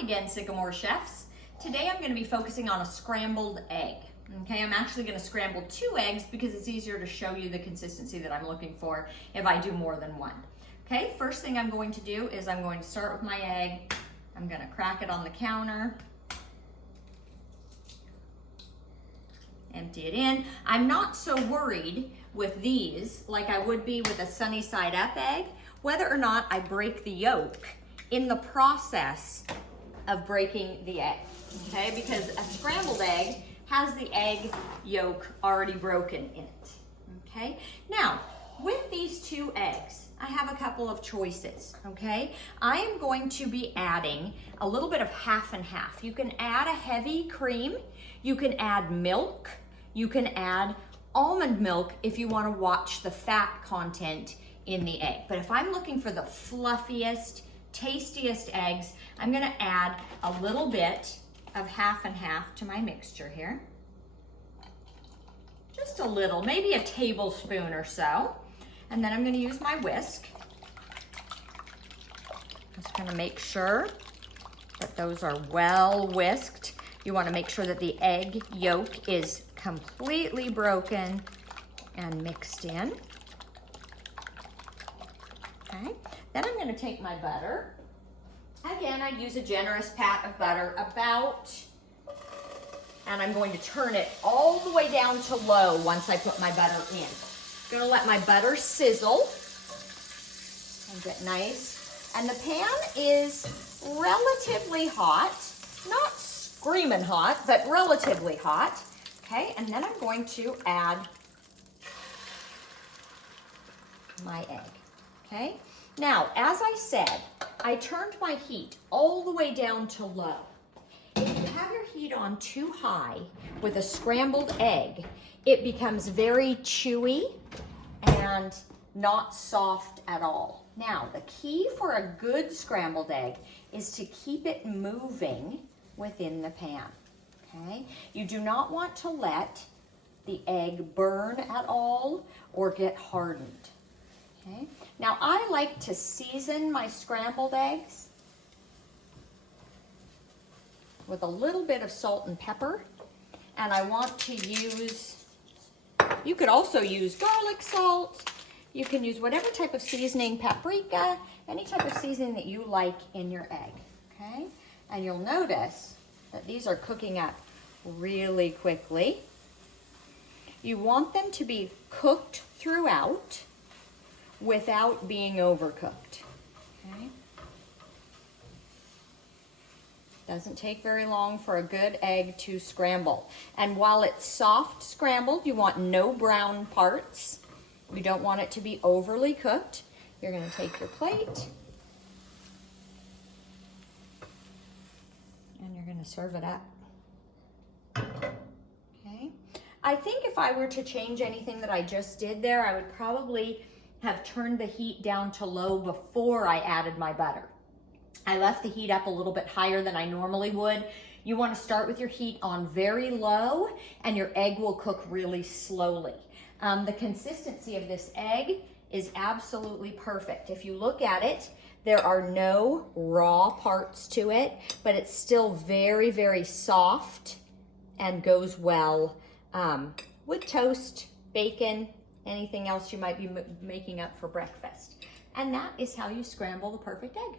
again, Sycamore chefs. Today I'm going to be focusing on a scrambled egg. Okay, I'm actually going to scramble 2 eggs because it's easier to show you the consistency that I'm looking for if I do more than one. Okay, first thing I'm going to do is I'm going to start with my egg. I'm going to crack it on the counter. Empty it in. I'm not so worried with these like I would be with a sunny side up egg, whether or not I break the yolk in the process of breaking the egg, okay? Because a scrambled egg has the egg yolk already broken in it, okay? Now, with these 2 eggs, I have a couple of choices, okay? I am going to be adding a little bit of half and half. You can add a heavy cream, you can add milk, you can add almond milk if you want to watch the fat content in the egg. But if I'm looking for the fluffiest, tastiest eggs, I'm gonna add a little bit of half and half to my mixture here. Just a little, maybe a tablespoon or so. And then I'm gonna use my whisk. Just gonna make sure that those are well whisked. You wanna make sure that the egg yolk is completely broken and mixed in. Okay, then I'm gonna take my butter. Again, I use a generous pat of butter and I'm going to turn it all the way down to low once I put my butter in. I'm gonna let my butter sizzle and get nice. And the pan is relatively hot, not screaming hot, but relatively hot. Okay, and then I'm going to add my egg. Okay, now, as I said, I turned my heat all the way down to low. If you have your heat on too high with a scrambled egg, it becomes very chewy and not soft at all. Now, the key for a good scrambled egg is to keep it moving within the pan, okay? You do not want to let the egg burn at all or get hardened. Okay. Now I like to season my scrambled eggs with a little bit of salt and pepper, and I want to use, you could also use garlic salt, you can use whatever type of seasoning, paprika, any type of seasoning that you like in your egg, okay? And you'll notice that these are cooking up really quickly. You want them to be cooked throughout without being overcooked, okay? Doesn't take very long for a good egg to scramble. And while it's soft scrambled, you want no brown parts. You don't want it to be overly cooked. You're gonna take your plate and you're gonna serve it up. Okay? I think if I were to change anything that I just did there, I would probably have turned the heat down to low before I added my butter. I left the heat up a little bit higher than I normally would. You want to start with your heat on very low and your egg will cook really slowly. The consistency of this egg is absolutely perfect. If you look at it, there are no raw parts to it, but it's still very, very soft and goes well with toast, bacon, anything else you might be making up for breakfast. And that is how you scramble the perfect egg.